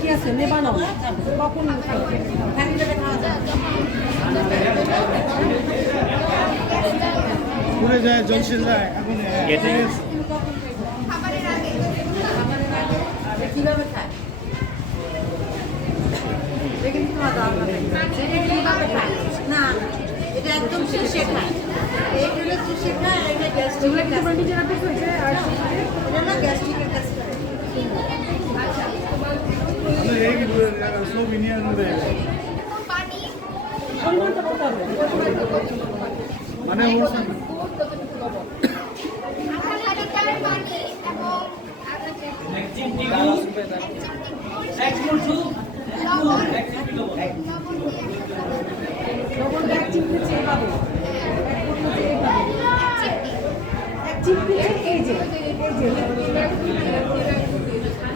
কি আছে নেবানো কখন পুরে যায় জলসে যায় এখন কিভাবে খায় না এটা একদম শেষে খায় এইগুলো শেষে খায় এটা গ্যাস্ট্রিকের এটা না গ্যাস্ট্রিকের কাজ করে সব ইন্ডিয়ান মধ্যে মানে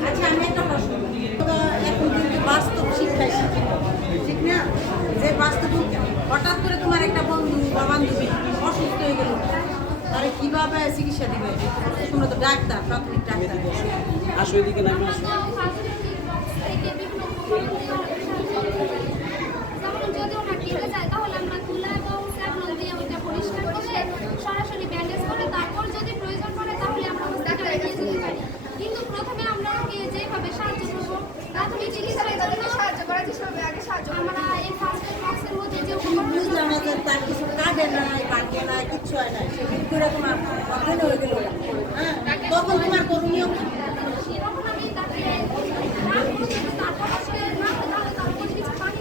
আচ্ছা আমি একটা প্রশ্ন এখন কিন্তু বাস্তব শিক্ষায় শিক্ষিত ঠিক না যে বাস্তব শিক্ষা হঠাৎ করে তোমার একটা বন্ধু বা বান্ধবী অসুস্থ হয়ে গেল তাহলে কিভাবে চিকিৎসা দিবে তোমরা তো ডাক্তার প্রাথমিক ডাক্তার আসো এদিকে না সরাসরি ব্যান্ডেজ করে তারপর যদি প্রয়োজন পড়ে তাহলে আমরা হসপিটালে নিয়ে যেতে পারি কিন্তু প্রথমে আমরা ওকে যেভাবে সাহায্য করবো প্রাথমিক চিকিৎসার জন্য সাহায্য করার চেষ্টা করবো আগে সাহায্য আমরা এই ফার্স্ট এড বক্সের মধ্যে যে বুঝলাম না যে তার কিছু কাটে নাই কাটে নাই কিচ্ছু হয় না সেদিন করে তোমার অজ্ঞান হয়ে গেল হ্যাঁ তখন তোমার করণীয় তখন আমি তাকে তারপর না তাহলে তারপর কিছু পানি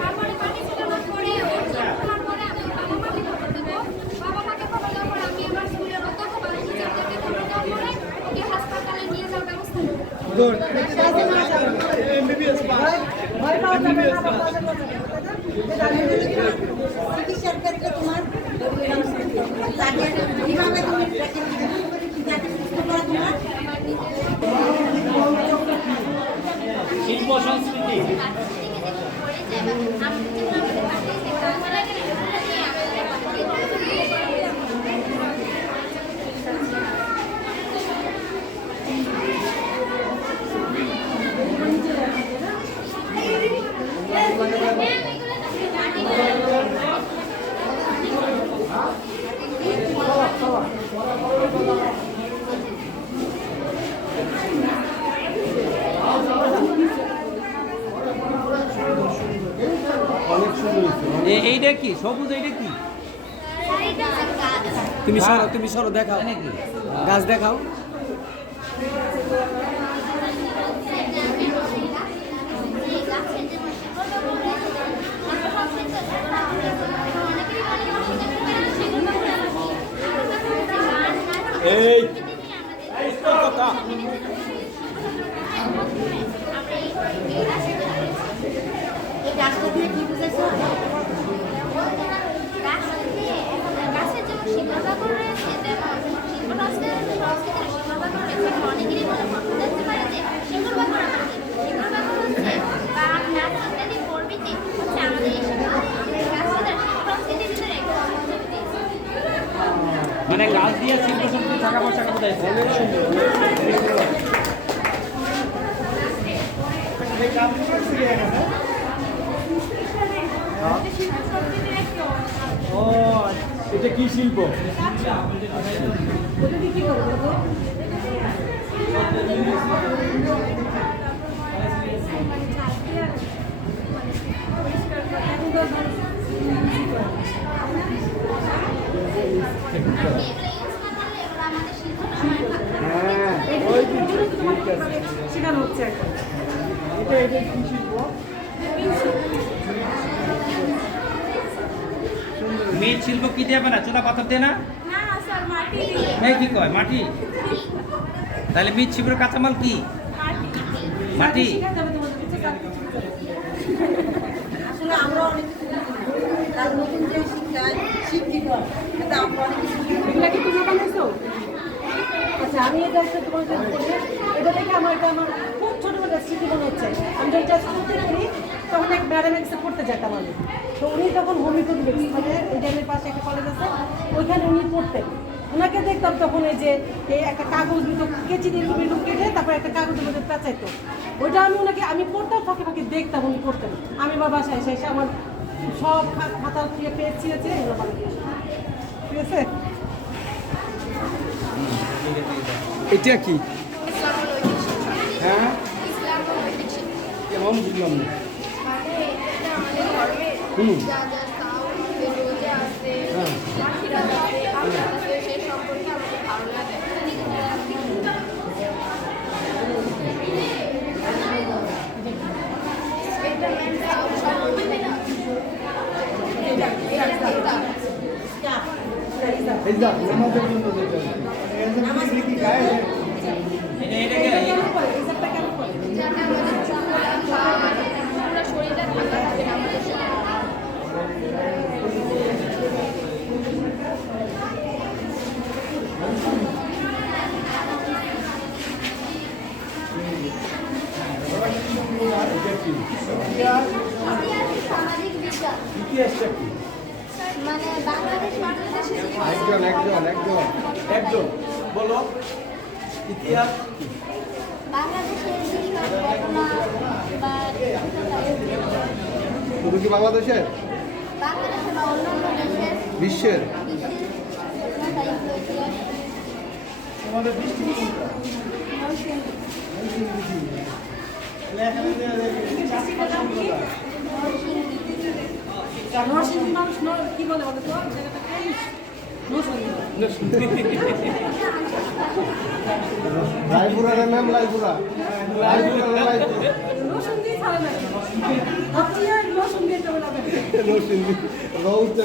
তারপরে পানি ছিটানোর পরে ওর চিকিৎসার পরে আমি বাবা মাকে খবর দেবো বাবা মাকে খবর দেওয়ার পর আমি আমার স্কুলের অধ্যক্ষ বা টিচারদেরকে খবর দেওয়ার পরে ওকে হাসপাতালে নিয়ে যাওয়ার ব্যবস্থা চিকিৎসার ক্ষেত্রে তোমার তাকে কিভাবে তুমি তাকে সুস্থ করা তোমার শিল্প সংস্কৃতি এইটা কি সবুজ এইটা কি তুমি সরো দেখাও নাকি গাছ দেখাও এই কথা এই গাছটা দিয়ে কি বুঝাইছো গাছের যেমন শিল্পকরণ রয়েছে তেমন সংস্কৃতির শিল্পকরণ রয়েছে অনেকেরই মনে দেখতে পারে যে শিল্পকরণ হচ্ছে গান নাচ ইত্যাদি প্রভৃতি হচ্ছে আমাদের এই সংস্কৃতির ভিতরে একটা অন্তর্ভুক্ত মানে গাছ দিয়ে শিল্প সংস্কৃতি টাকা পয়সা বোঝাইছে ও এটা কি শিল্প শেখানো হচ্ছে এখন এটা কি শিল্প মেয়ে শিল্প কি দেবে না চোলা পাথর দেয় না কি কয় মাটি তাহলে মৃৎ শিল্পের কাঁচামাল কি মাটি আসলে আমরা অনেক তার নতুন যে শিক্ষায় শিক্ষিত এটা আমরা অনেক কিছু এগুলা কি তুমি বানাইছো আচ্ছা আমি এটা একটা তোমার কাছে বলি এটা থেকে আমার খুব ছোটবেলার স্মৃতি মনে হচ্ছে আমি যখন ক্লাস করতে করি তখন এক ম্যাডাম এক্সে পড়তে যেতাম আমি তো উনি তখন হোমিওপ্যাথি মানে ইন্টারনেট পাশে একটা কলেজ আছে ওইখানে উনি পড়তেন ওনাকে দেখতাম তখন এই যে এই একটা কাগজ দিত কেচি দিয়ে এরকম কেটে তারপর একটা কাগজের মধ্যে পেঁচাইতো, ওইটা আমি পড়তাম, ফাঁকে ফাঁকে দেখতাম উনি করতেন। আমি আমার বাসায় এসে আমার সব খাতা পেয়েছি আছে এগুলো বানিয়ে, ঠিক আছে। এটা কি? হ্যাঁ কেমন বুঝলাম না। হুম সামাজিক বিজ্ঞান ইতিহাসটা কি? মানে বাংলাদেশ একজন বলো ইতিহাস কি? বাংলাদেশের যেসব ঘটনা বা শুধু কি বাংলাদেশের? বাংলাদেশে বা অন্যান্য দেশের বিশ্বের? তোমাদের নরসিংদী মানুষ কি বলে বলে তো লাইপুরা রে ম্যাম, লাইপুরা নরসিংদী ছাড়ে না, আপনি আর নরসিংদী এটা বলে নরসিংদী রৌতে